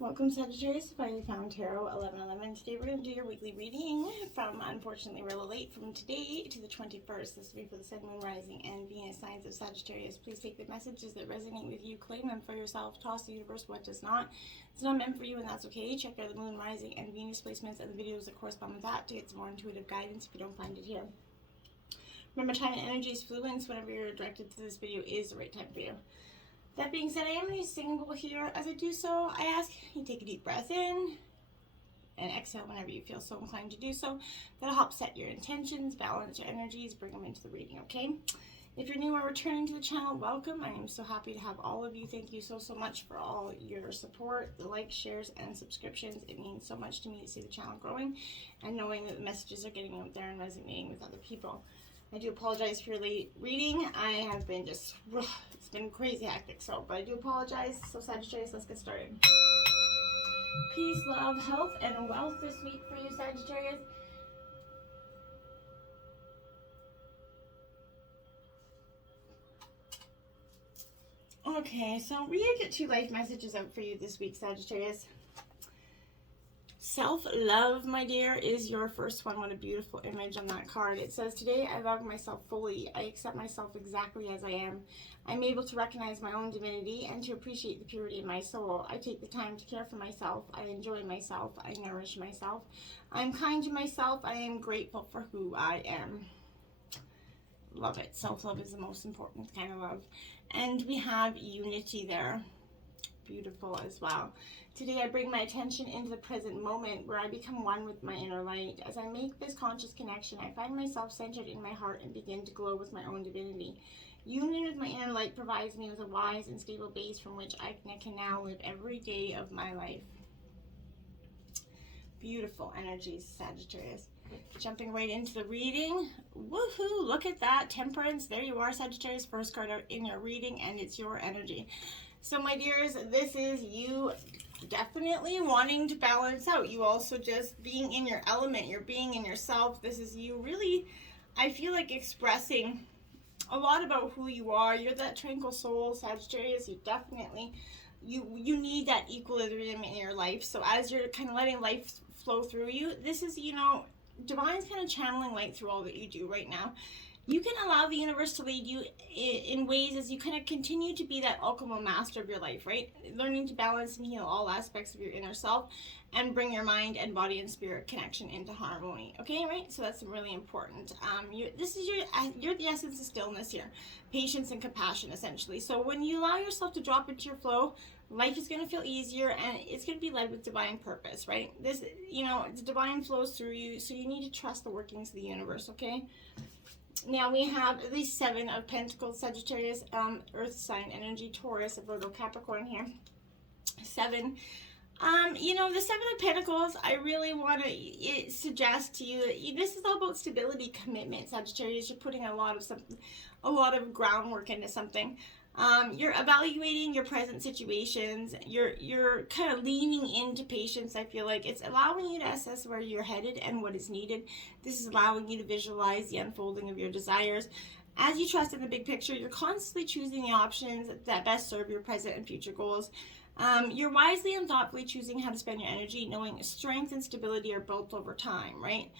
Welcome Sagittarius to Finally Found Tarot 1111. Today we're going to do your weekly reading from, unfortunately, really late, from today to the 21st. This will be for the Sun, Moon, Rising, and Venus signs of Sagittarius. Please take the messages that resonate with you, claim them for yourself, toss the universe what does not. It's not meant for you, and that's okay. Check out the Moon, Rising, and Venus placements and the videos that correspond with that to get some more intuitive guidance if you don't find it here. Remember, time and energy is fluid, so whenever you're directed to this video is the right time for you. That being said, I am going to single here. As I do so, I ask you take a deep breath in and exhale whenever you feel so inclined to do so. That'll help set your intentions, balance your energies, bring them into the reading, okay? If you're new or returning to the channel, welcome. I am so happy to have all of you. Thank you so much for all your support, the likes, shares, and subscriptions. It means so much to me to see the channel growing and knowing that the messages are getting out there and resonating with other people. I do apologize for your late reading. I have been it's been crazy hectic, but I do apologize. So Sagittarius, let's get started. Peace, love, health, and wealth this week for you, Sagittarius. Okay, so we're going to get 2 life messages out for you this week, Sagittarius. Self-love, my dear, is your first one. What a beautiful image on that card. It says, today I love myself fully. I accept myself exactly as I am. I'm able to recognize my own divinity and to appreciate the purity of my soul. I take the time to care for myself. I enjoy myself. I nourish myself. I'm kind to myself. I am grateful for who I am. Love it. Self-love is the most important kind of love. And we have unity there. Beautiful as well. Today I bring my attention into the present moment where I become one with my inner light. As I make this conscious connection, I find myself centered in my heart and begin to glow with my own divinity. Union with my inner light provides me with a wise and stable base from which I can now live every day of my life. Beautiful energies, Sagittarius. Jumping right into the reading. Woohoo! Look at that. Temperance. There you are, Sagittarius. First card out in your reading, and it's your energy. So, my dears, this is you definitely wanting to balance out. You also just being in your element. You're being in yourself. This is you really, I feel like, expressing a lot about who you are. You're that tranquil soul, Sagittarius. You definitely, you need that equilibrium in your life. So as you're kind of letting life flow through you, this is, Divine's kind of channeling light through all that you do right now. You can allow the universe to lead you in ways as you kind of continue to be that alchemical master of your life, right? Learning to balance and heal all aspects of your inner self and bring your mind and body and spirit connection into harmony, okay, right? So that's really important. You're the essence of stillness here. Patience and compassion, essentially. So when you allow yourself to drop into your flow, life is going to feel easier and it's going to be led with divine purpose, right? This, the divine flows through you, so you need to trust the workings of the universe, okay? Now we have the 7 of Pentacles, Sagittarius, Earth sign energy, Taurus, Virgo, Capricorn here. 7. The 7 of Pentacles, I really want to suggest to you that this is all about stability, commitment, Sagittarius. You're putting a lot of groundwork into something. You're evaluating your present situations. You're kind of leaning into patience. I feel like it's allowing you to assess where you're headed and what is needed. This is allowing you to visualize the unfolding of your desires. As you trust in the big picture, you're constantly choosing the options that best serve your present and future goals. You're wisely and thoughtfully choosing how to spend your energy, knowing strength and stability are built over time, right?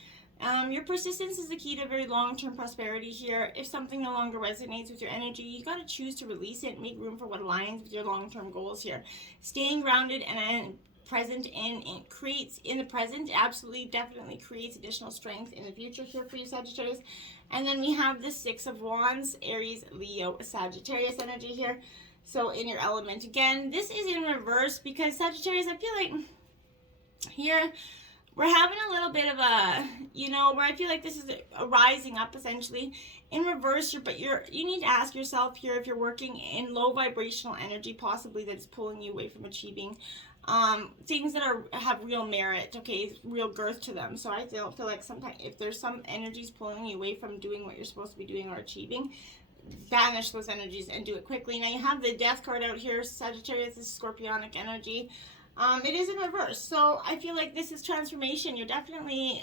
Your persistence is the key to very long-term prosperity here. If something no longer resonates with your energy, you got to choose to release it and make room for what aligns with your long-term goals here. Staying grounded and present in the present absolutely definitely creates additional strength in the future here for you, Sagittarius. And then we have the 6 of Wands, Aries, Leo, Sagittarius energy here. So in your element again, this is in reverse because Sagittarius, I feel like here we're having a little bit of a, where I feel like this is a rising up essentially in reverse. But you need to ask yourself here if you're working in low vibrational energy, possibly that's pulling you away from achieving things that have real merit, okay, real girth to them. So I feel like sometimes if there's some energies pulling you away from doing what you're supposed to be doing or achieving, banish those energies and do it quickly. Now you have the Death card out here, Sagittarius, this is Scorpionic energy. It is in reverse, so I feel like this is transformation. You're definitely,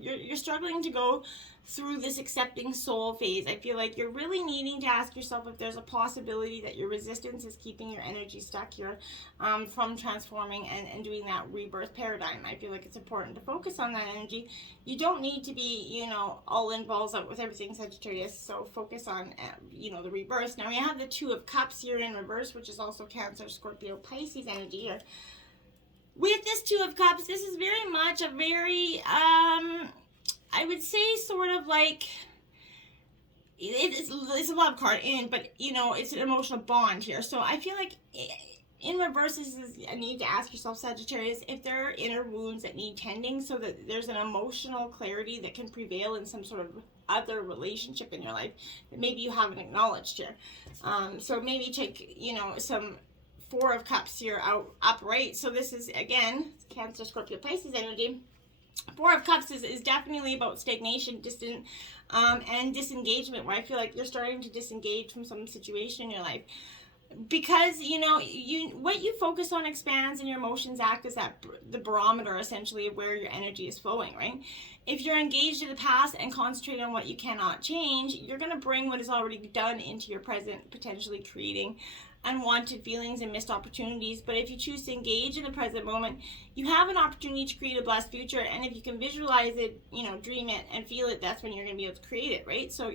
you're struggling to go through this accepting soul phase. I feel like you're really needing to ask yourself if there's a possibility that your resistance is keeping your energy stuck here from transforming and doing that rebirth paradigm. I feel like it's important to focus on that energy. You don't need to be, you know, all in balls out with everything, Sagittarius, so focus on, you know, the rebirth. Now we have the Two of Cups here in reverse, which is also Cancer, Scorpio, Pisces energy here. With this Two of Cups, this is very much a very, I would say sort of like, it's a love card, but, you know, it's an emotional bond here. So I feel like in reverse, this is a need to ask yourself, Sagittarius, if there are inner wounds that need tending so that there's an emotional clarity that can prevail in some sort of other relationship in your life that maybe you haven't acknowledged here. So maybe take, you know, some Four of Cups here upright. So this is, again, Cancer, Scorpio, Pisces energy. Four of Cups is definitely about stagnation, distant, and disengagement, where I feel like you're starting to disengage from some situation in your life. Because, you know, what you focus on expands, and your emotions act as the barometer, essentially, of where your energy is flowing, right? If you're engaged in the past and concentrate on what you cannot change, you're going to bring what is already done into your present, potentially creating unwanted feelings and missed opportunities. But if you choose to engage in the present moment, you have an opportunity to create a blessed future. And if you can visualize it, you know, dream it and feel it, that's when you're going to be able to create it, right? So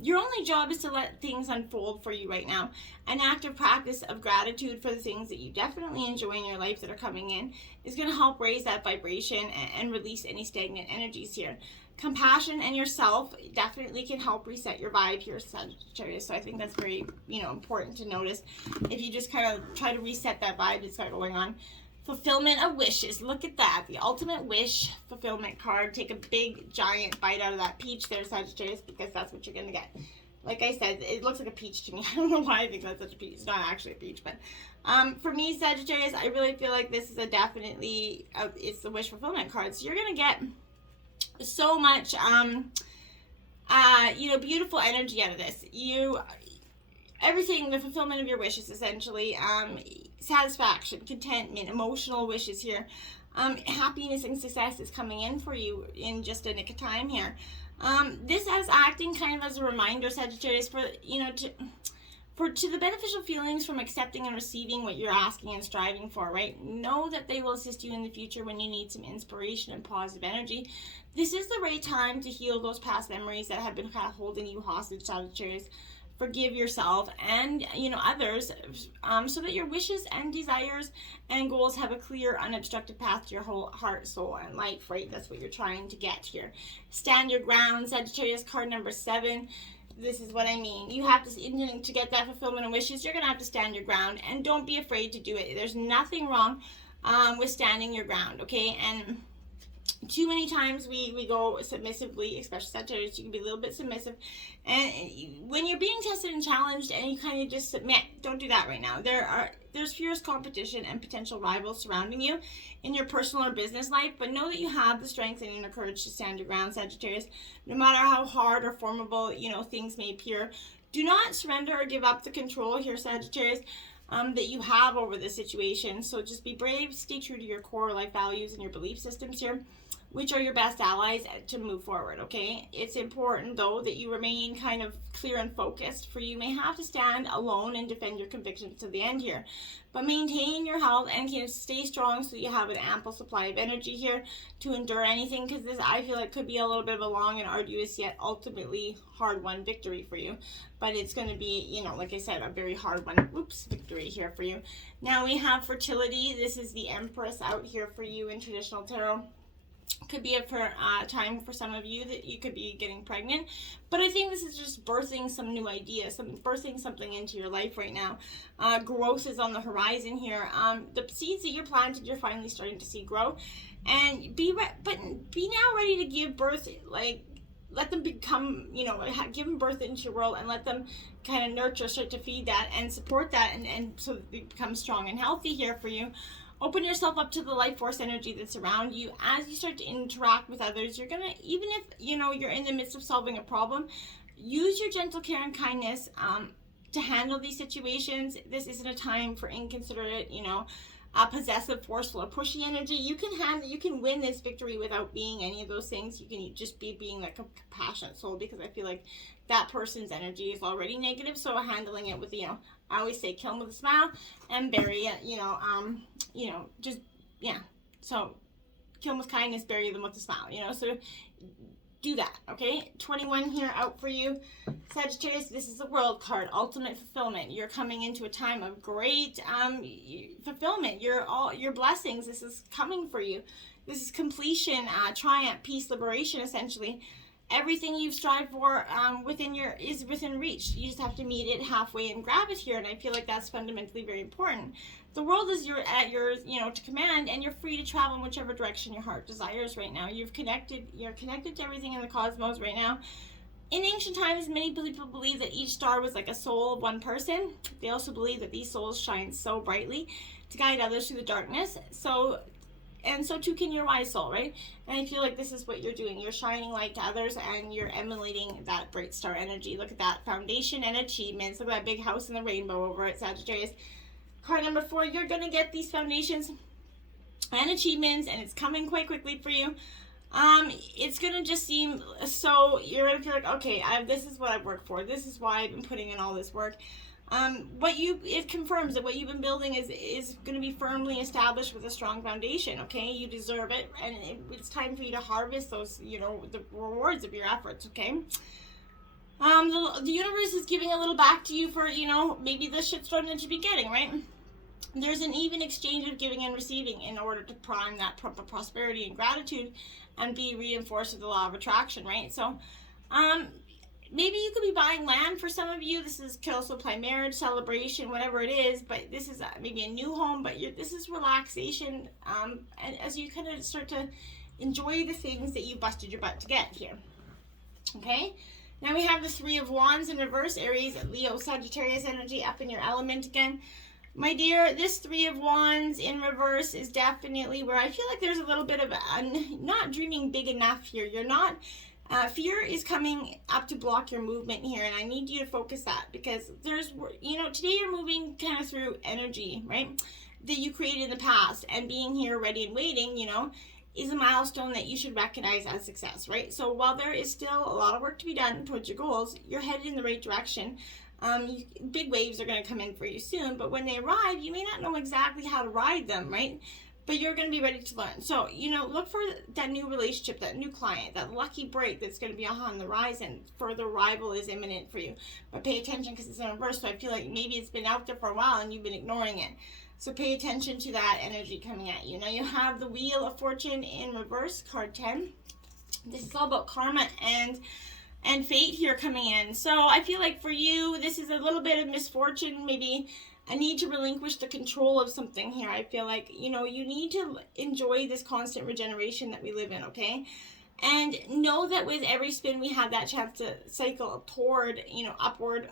your only job is to let things unfold for you right now. An active practice of gratitude for the things that you definitely enjoy in your life that are coming in is going to help raise that vibration and release any stagnant energies here. Compassion and yourself definitely can help reset your vibe here, Sagittarius. So I think that's very, you know, important to notice. If you just kind of try to reset that vibe that's got going on. Fulfillment of wishes. Look at that. The ultimate wish fulfillment card. Take a big, giant bite out of that peach there, Sagittarius, because that's what you're going to get. Like I said, it looks like a peach to me. I don't know why I think that's such a peach. It's not actually a peach, but for me, Sagittarius, I really feel like this is it's the wish fulfillment card. So you're going to get so much, you know, beautiful energy out of this. Everything, the fulfillment of your wishes, essentially, satisfaction, contentment, emotional wishes here. Happiness and success is coming in for you in just a nick of time here. This is acting kind of as a reminder, Sagittarius, for, you know, to the beneficial feelings from accepting and receiving what you're asking and striving for, right? Know that they will assist you in the future when you need some inspiration and positive energy. This is the right time to heal those past memories that have been kind of holding you hostage, Sagittarius. Forgive yourself and, you know, others, so that your wishes and desires and goals have a clear, unobstructed path to your whole heart, soul, and life, right? That's what you're trying to get here. Stand your ground, Sagittarius, card number 7. This is what I mean. You have to get that fulfillment of wishes, you're going to have to stand your ground, and don't be afraid to do it. There's nothing wrong with standing your ground, okay? And too many times we go submissively, especially Sagittarius, you can be a little bit submissive. And when you're being tested and challenged and you kind of just submit, don't do that right now. There's fierce competition and potential rivals surrounding you in your personal or business life, but know that you have the strength and inner courage to stand your ground, Sagittarius. No matter how hard or formidable, you know, things may appear, do not surrender or give up the control here, Sagittarius, that you have over the situation. So just be brave, stay true to your core life values and your belief systems here, which are your best allies to move forward, okay? It's important, though, that you remain kind of clear and focused, for you may have to stand alone and defend your convictions to the end here. But maintain your health and can stay strong so you have an ample supply of energy here to endure anything, because this, I feel like, could be a little bit of a long and arduous yet ultimately hard-won victory for you. But it's going to be, you know, like I said, a very hard-won victory here for you. Now we have fertility. This is the Empress out here for you in traditional tarot. Could be a time for some of you that you could be getting pregnant, but I think this is just birthing some new ideas, birthing something into your life right now. Growth is on the horizon here. The seeds that you're planted, you're finally starting to see grow, and be now ready to give birth. Like, let them become, you know, give them birth into your world, and let them kind of nurture, start to feed that and support that, and so that they become strong and healthy here for you. Open yourself up to the life force energy that's around you. As you start to interact with others, you're going to, even if, you know, you're in the midst of solving a problem, use your gentle care and kindness to handle these situations. This isn't a time for inconsiderate, you know, possessive, forceful, or pushy energy. You can win this victory without being any of those things. You can just be being like a compassionate soul, because I feel like that person's energy is already negative. So handling it with, I always say kill them with a smile and bury it, just, yeah. So kill them with kindness, bury them with a smile, so do that, okay? 21 here out for you, Sagittarius. This is the World card, ultimate fulfillment. You're coming into a time of great fulfillment. Your blessings, this is coming for you. This is completion, triumph, peace, liberation, essentially. Everything you've strived for is within reach. You just have to meet it halfway and grab it here, and I feel like that's fundamentally very important. The world is at your to command, and you're free to travel in whichever direction your heart desires right now. You're connected to everything in the cosmos right now. In ancient times, many people believe that each star was like a soul of one person. They also believe that these souls shine so brightly to guide others through the darkness. So too can your wise soul, right? And I feel like this is what you're doing. You're shining light to others, and you're emulating that bright star energy. Look at that, foundation and achievements. Look at that big house and the rainbow over it, Sagittarius. Card number 4, you're going to get these foundations and achievements, and it's coming quite quickly for you. It's going to just seem so, you're going to feel like, okay, this is what I've worked for. This is why I've been putting in all this work. It confirms that what you've been building is going to be firmly established with a strong foundation, okay? You deserve it, and it's time for you to harvest those, the rewards of your efforts, okay? The universe is giving a little back to you for, maybe the shitstorm that you'd be getting, right? There's an even exchange of giving and receiving in order to prime that prosperity and gratitude and be reinforced with the law of attraction, right? So, maybe you could be buying land for some of you. Could also apply marriage, celebration, whatever it is, but this is maybe a new home, but this is relaxation, and as you kind of start to enjoy the things that you busted your butt to get here, okay? Now we have the 3 of Wands in reverse, Aries, Leo, Sagittarius energy up in your element again. My dear, this 3 of Wands in reverse is definitely where I feel like there's a little bit of not dreaming big enough here. You're not, fear is coming up to block your movement here, and I need you to focus that, because there's, today you're moving kind of through energy, right, that you created in the past, and being here ready and waiting, is a milestone that you should recognize as success, right? So while there is still a lot of work to be done towards your goals, you're headed in the right direction. Big waves are going to come in for you soon, but when they arrive, you may not know exactly how to ride them, right? But you're going to be ready to learn. So, look for that new relationship, that new client, that lucky break that's going to be on the horizon. Further arrival is imminent for you. But pay attention, because it's in reverse, so I feel like maybe it's been out there for a while and you've been ignoring it. So pay attention to that energy coming at you. Now you have the Wheel of Fortune in reverse, card 10. This is all about karma and fate here coming in. So I feel like for you, this is a little bit of misfortune, maybe a need to relinquish the control of something here. I feel like, you need to enjoy this constant regeneration that we live in, okay? And know that with every spin, we have that chance to cycle toward, upward,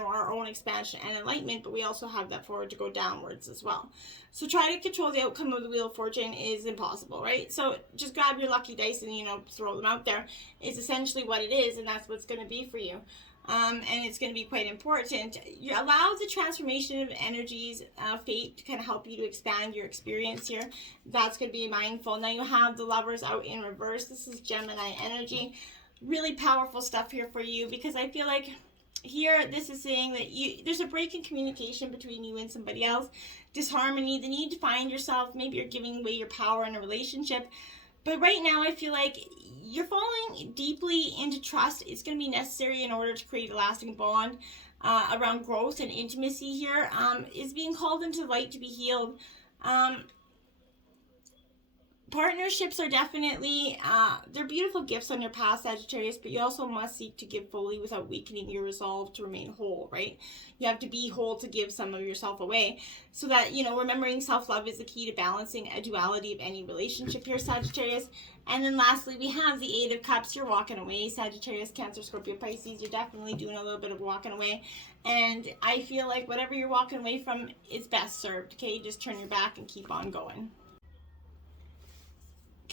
our own expansion and enlightenment, but we also have that forward to go downwards as well. So try to control the outcome of the Wheel of Fortune is impossible, right? So just grab your lucky dice and, throw them out there. It's essentially what it is, and that's what's going to be for you. And it's going to be quite important. You allow the transformation of energies, fate, to kind of help you to expand your experience here. That's going to be mindful. Now you have the Lovers out in reverse. This is Gemini energy. Really powerful stuff here for you, because I feel like here, this is saying that there's a break in communication between you and somebody else, disharmony, the need to find yourself, maybe you're giving away your power in a relationship. But right now, I feel like you're falling deeply into trust. It's going to be necessary in order to create a lasting bond around growth and intimacy here. Is being called into the light to be healed. Partnerships are definitely, they're beautiful gifts on your path, Sagittarius, but you also must seek to give fully without weakening your resolve to remain whole, right? You have to be whole to give some of yourself away. So that, remembering self-love is the key to balancing a duality of any relationship here, Sagittarius. And then lastly, we have the 8 of Cups. You're walking away, Sagittarius, Cancer, Scorpio, Pisces. You're definitely doing a little bit of walking away. And I feel like whatever you're walking away from is best served, okay? Just turn your back and keep on going.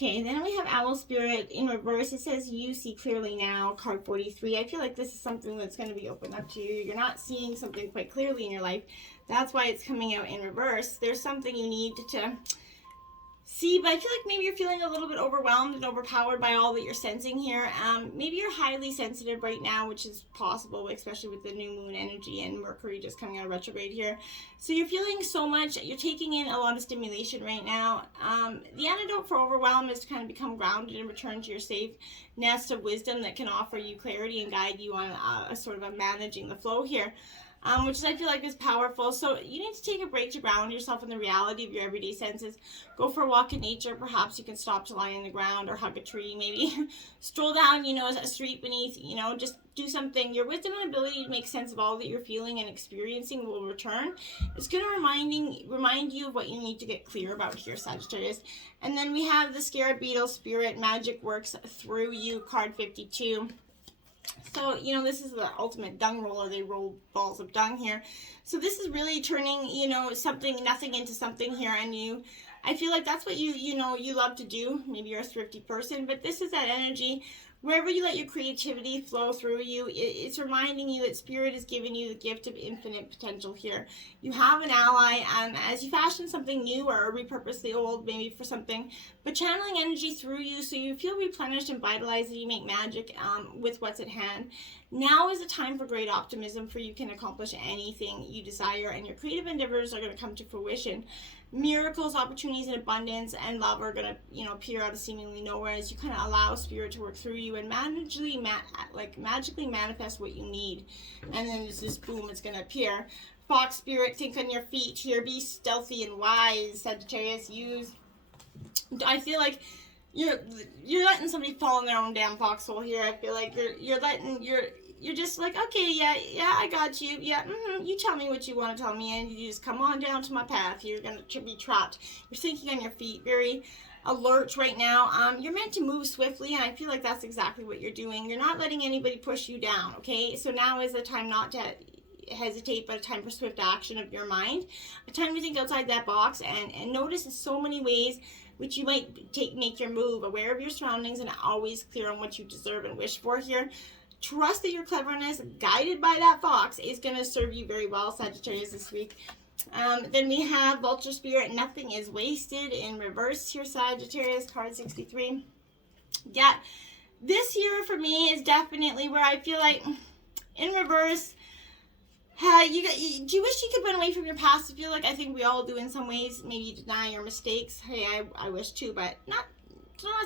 Okay, then we have Owl Spirit in reverse. It says, you see clearly now, card 43. I feel like this is something that's going to be opened up to you. You're not seeing something quite clearly in your life. That's why it's coming out in reverse. There's something you need to see, but I feel like maybe you're feeling a little bit overwhelmed and overpowered by all that you're sensing here. Maybe you're highly sensitive right now, which is possible, especially with the new moon energy and Mercury just coming out of retrograde here. So you're feeling so much, you're taking in a lot of stimulation right now. The antidote for overwhelm is to kind of become grounded and return to your safe nest of wisdom that can offer you clarity and guide you on a sort of a managing the flow here. Which is, I feel like, is powerful. So you need to take a break to ground yourself in the reality of your everyday senses. Go for a walk in nature. Perhaps you can stop to lie on the ground or hug a tree. Maybe stroll down, a street beneath, just do something. Your wisdom and ability to make sense of all that you're feeling and experiencing will return. It's going to remind you of what you need to get clear about here, Sagittarius. And then we have the Scarab Beetle Spirit. Magic works through you, card 52. So, this is the ultimate dung roller. They roll balls of dung here. So this is really turning, nothing into something here. And I feel like that's what you love to do. Maybe you're a thrifty person, but this is that energy. Wherever you let your creativity flow through you, it's reminding you that Spirit is giving you the gift of infinite potential here. You have an ally, as you fashion something new or repurpose the old maybe for something, but channeling energy through you so you feel replenished and vitalized, and you make magic with what's at hand. Now is the time for great optimism, for you can accomplish anything you desire, and your creative endeavors are going to come to fruition. Miracles, opportunities, and abundance and love are going to, appear out of seemingly nowhere as you kind of allow Spirit to work through you and magically manifest what you need. And then it's just boom, it's going to appear. Fox Spirit, think on your feet here. Be stealthy and wise, Sagittarius. I feel like you're letting somebody fall in their own damn foxhole here. I feel like you're just like, okay, yeah, I got you. Yeah, you tell me what you want to tell me, and you just come on down to my path. You're going to be trapped. You're thinking on your feet, very alert right now. You're meant to move swiftly, and I feel like that's exactly what you're doing. You're not letting anybody push you down, okay? So now is the time not to hesitate, but a time for swift action of your mind. A time to think outside that box and notice in so many ways which you might make your move. Aware of your surroundings and always clear on what you deserve and wish for here. Trust that your cleverness, guided by that fox, is going to serve you very well, Sagittarius, this week. Then we have Vulture Spirit. Nothing is wasted in reverse here, Sagittarius, card 63. Yeah, this year for me is definitely where I feel like in reverse, do you wish you could run away from your past? I feel like I think we all do in some ways. Maybe you deny your mistakes. Hey, I wish too, but not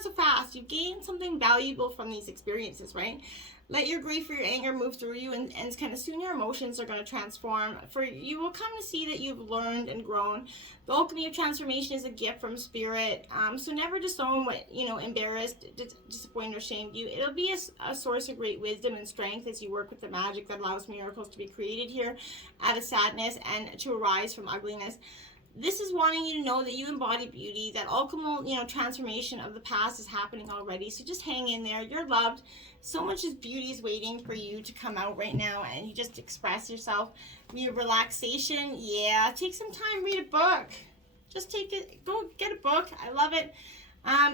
so fast. You've gained something valuable from these experiences, right? Let your grief or your anger move through you, and kind of soon your emotions are going to transform. For you will come to see that you've learned and grown. The alchemy of transformation is a gift from Spirit. So never disown what, embarrassed, disappointed, or shamed you. It'll be a source of great wisdom and strength as you work with the magic that allows miracles to be created here out of sadness and to arise from ugliness. This is wanting you to know that you embody beauty, that alchemical, transformation of the past is happening already. So just hang in there. You're loved. So much is beauty is waiting for you to come out right now, and you just express yourself. Your relaxation, yeah, take some time, read a book. Just go get a book. I love it.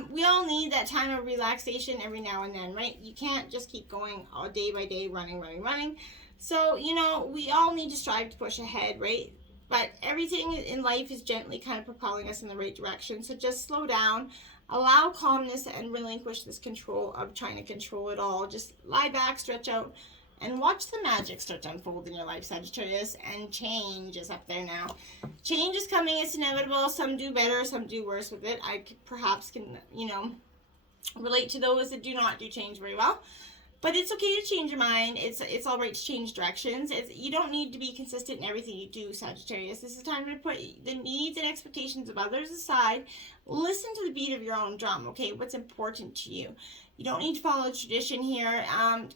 We all need that time of relaxation every now and then, right? You can't just keep going all day by day, running. So, we all need to strive to push ahead, right? But everything in life is gently kind of propelling us in the right direction. So just slow down, allow calmness, and relinquish this control of trying to control it all. Just lie back, stretch out, and watch the magic start to unfold in your life, Sagittarius. And change is up there now. Change is coming. It's inevitable. Some do better, some do worse with it. I perhaps can, relate to those that do not do change very well. But it's okay to change your mind. It's all right to change directions. You don't need to be consistent in everything you do, Sagittarius. This is time to put the needs and expectations of others aside. Listen to the beat of your own drum, okay? What's important to you. You don't need to follow tradition here.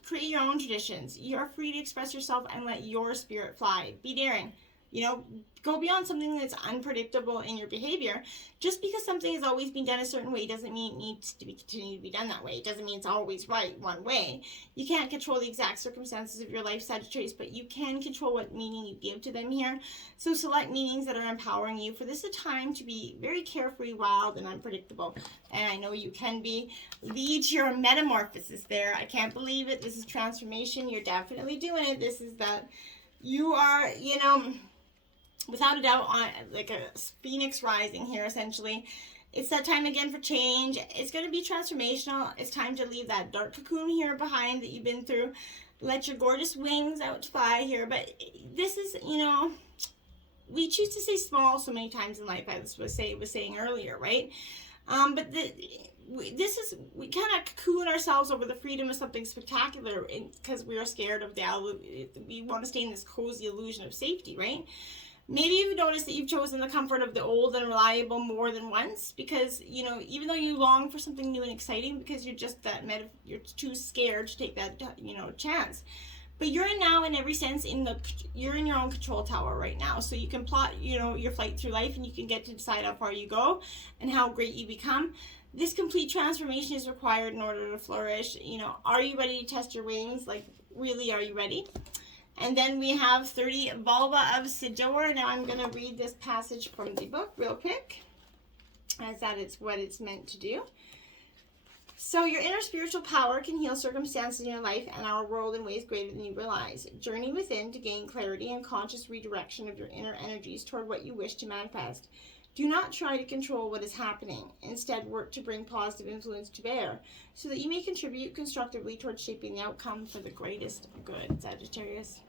Create your own traditions. You're free to express yourself and let your spirit fly. Be daring. You know, go beyond something that's unpredictable in your behavior. Just because something has always been done a certain way doesn't mean it needs to be continue to be done that way. It doesn't mean it's always right one way. You can't control the exact circumstances of your life, Sagittarius, but you can control what meaning you give to them here. So select meanings that are empowering you. For this, a time to be very carefree, wild, and unpredictable. And I know you can be. Lead to your metamorphosis there. I can't believe it. This is transformation. You're definitely doing it. This is that you are, you know, without a doubt, on like a phoenix rising here, essentially. It's that time again for change. It's going to be transformational. It's time to leave that dark cocoon here behind that you've been through. Let your gorgeous wings out fly here. But this is, you know, we choose to stay small so many times in life, as was saying earlier, right? But this is, we kind of cocoon ourselves over the freedom of something spectacular because we are scared of we want to stay in this cozy illusion of safety, right? Maybe you've noticed that you've chosen the comfort of the old and reliable more than once because, you know, even though you long for something new and exciting because you're just you're too scared to take that, you know, chance. But you're now in every sense you're in your own control tower right now. So you can plot, you know, your flight through life and you can get to decide how far you go and how great you become. This complete transformation is required in order to flourish. You know, are you ready to test your wings? Like, really, are you ready? And then we have 30 Vulva of Sidor. Now I'm going to read this passage from the book real quick, as that it's what it's meant to do. So your inner spiritual power can heal circumstances in your life and our world in ways greater than you realize. Journey within to gain clarity and conscious redirection of your inner energies toward what you wish to manifest. Do not try to control what is happening. Instead, work to bring positive influence to bear so that you may contribute constructively towards shaping the outcome for the greatest good, Sagittarius.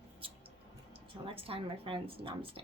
Until next time, my friends, namaste.